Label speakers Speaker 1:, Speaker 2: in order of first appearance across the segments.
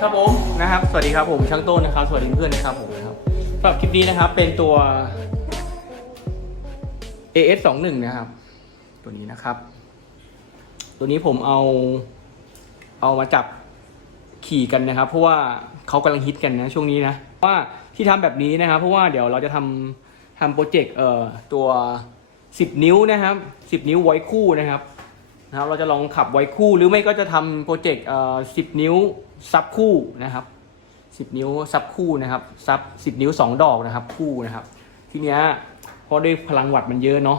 Speaker 1: ครับผมนะครับ สวัสดีครับผมช่างต้นนะครับ สวัสดีเพื่อนนะครับผมนะครับสำหรับคลิปนี้นะครับ เป็นตัว AS 2 1 นะครับ ตัวนี้นะครับ ตัวนี้ผมเอาเอามาจับขี่กันนะครับ เพราะว่าเขากำลังฮิตกันนะช่วงนี้นะว่าที่ทำแบบนี้นะครับ เพราะว่าเดี๋ยวเราจะทำทำโปรเจกต์เอ่อตัว 10 นิ้วนะครับ 10 นิ้วไว้คู่นะครับนะครับ เราจะลองขับไว้คู่หรือไม่ก็จะทำโปรเจกต์เอ่อสิบนิ้ว ซับคู่นะครับสิบนิ้วซับคู่นะครับซับสิบนิ้วสองดอกนะครับ คู่นะครับ ทีเนี้ยพอด้วยพลังวัตต์มันเยอะเนาะ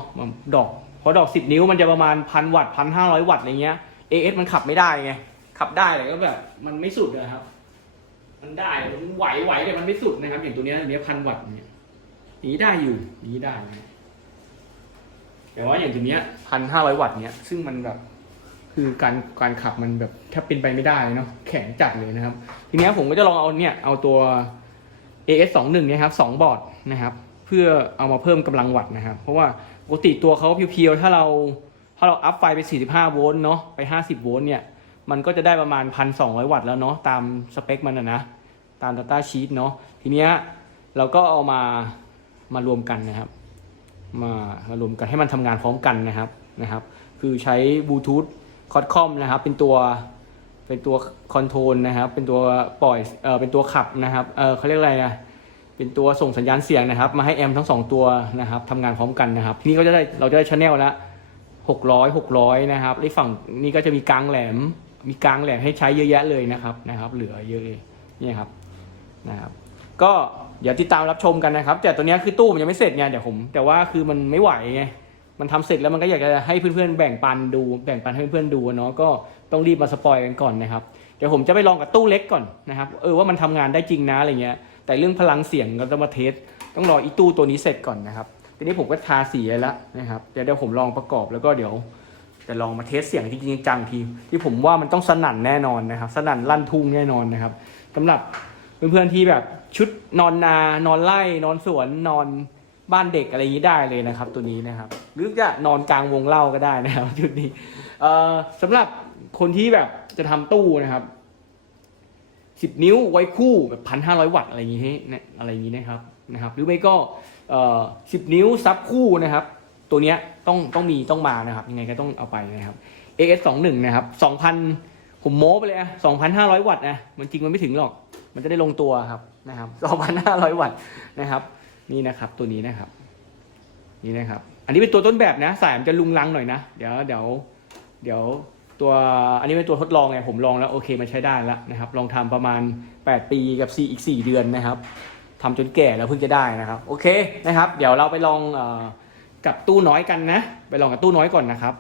Speaker 1: ดอกพอดอกสิบนิ้วมันจะประมาณพันวัตต์พันห้าร้อยวัตต์อะไรเงี้ย AS มันขับไม่ได้ไงขับได้แต่ก็แบบมันไม่สุดนะครับ มันได้มันไหวไหวแต่มันไม่สุดนะครับ อย่างตัวเนี้ยตัวเนี้ยพันวัตต์เนี่ยหนีได้อยู่หนีได้นะแต่ว่าอย่างตัวเนี้ยพันห้าร้อยวัตต์เนี้ยซึ่งมันแบบ คือการการขับมันแบบแทบเป็นไปไม่ได้เนาะแข็งจัดเลยนะครับ ทีนี้ผมก็จะลองเอาเนี่ยเอาตัว AS 2 1 เนี่ยครับสองบอร์ดนะครับ เพื่อเอามาเพิ่มกำลังวัตต์นะครับ เพราะว่าปกติตัวเขาเพียวๆถ้าเราถ้าเราอัพไฟไป 45 โวลต์เนาะไป 50 โวลต์เนี่ย มันก็จะได้ประมาณ 1,200 วัตต์แล้วเนาะตามสเปคมันนะนะ ตาม Data Sheet เนาะทีเนี้ยเราก็เอามามารวมกันนะครับ มามารวมกันให้มันทำงานพร้อมกันนะครับนะครับ คือใช้บลูทูธ คอดคอมนะครับ เป็นตัวเป็นตัวคอนโทรลนะครับ เป็นตัวปล่อยเออเป็นตัวขับนะครับเออเขาเรียกอะไรนะเป็นตัวส่งสัญญาณเสียงนะครับ มาให้แอมทั้งสองตัวนะครับทำงานพร้อมกันนะครับ ทีนี้ก็จะได้เราจะได้ชแนลละหกร้อยหกร้อยนะครับในฝั่งนี้ก็จะมีกลางแหลม มีกลางแหลมให้ใช้เยอะแยะเลยนะครับนะครับ เหลือเยอะเลยนี่ครับนะครับ ก็เดี๋ยวติดตามรับชมกันนะครับ แต่ตัวเนี้ยคือตู้มันยังไม่เสร็จไงเดี๋ยวผม แต่ว่าคือมันไม่ไหวไง มันทำเสร็จแล้วมันก็อยากจะให้เพื่อนๆแบ่งปันดู แบ่งปันให้เพื่อนๆดูเนาะก็ต้องรีบมาสปอยกันก่อนนะครับเดี๋ยวผมจะไปลองกับตู้เล็กก่อนนะครับเออว่ามันทำงานได้จริงนะอะไรเงี้ย แต่เรื่องพลังเสียงก็ต้องมาเทสต้องรออีตู้ตัวนี้เสร็จก่อนนะครับทีนี้ผมก็ทาสีแล้วนะครับเดี๋ยวเดี๋ยวผมลองประกอบแล้วก็เดี๋ยวจะลองมาเทสเสียงจริงจังทีที่ผมว่ามันต้องสนั่นแน่นอนนะครับ สนั่นลั่นทุ่งแน่นอนนะครับสำหรับเพื่อนๆที่แบบชุดนอนนานอนไร่นอนสวนนอน บ้านเด็กอะไรอย่างนี้ได้เลยนะครับตัวนี้นะครับ หรือจะนอนกลางวงเล่าก็ได้นะครับชุดนี้สำหรับคนที่แบบจะทำตู้นะครับสิบนิ้วไว้คู่แบบพันห้าร้อยวัตต์อะไรอย่างนี้นะอะไรอย่างนี้นะครับนะครับ หรือไม่ก็สิบนิ้วซับคู่นะครับ ตัวเนี้ยต้องต้องมีต้องมานะครับ ยังไงก็ต้องเอาไปนะครับ AS 2 1นะครับ2,000ผมโม้ไปเลยอะ2,500วัตต์นะมันจริงมันไม่ถึงหรอก มันจะได้ลงตัวครับนะครับ2,500วัตต์นะครับ นี่นะครับตัวนี้นะครับ นี่นะครับ อันนี้เป็นตัวต้นแบบนะ สายมันจะลุงลังหน่อยนะ เดี๋ยวเดี๋ยวเดี๋ยวตัวอันนี้เป็นตัวทดลองไงผมลองแล้วโอเคมันใช้ได้แล้วนะครับ ลองทำประมาณ 8 ปีกับ4อีก 4 เดือนนะครับทำจนแก่แล้วเพิ่งจะได้นะครับ โอเคนะครับ เดี๋ยวเราไปลองอกับตู้น้อยกันนะ ไปลองกับตู้น้อยก่อนนะครับ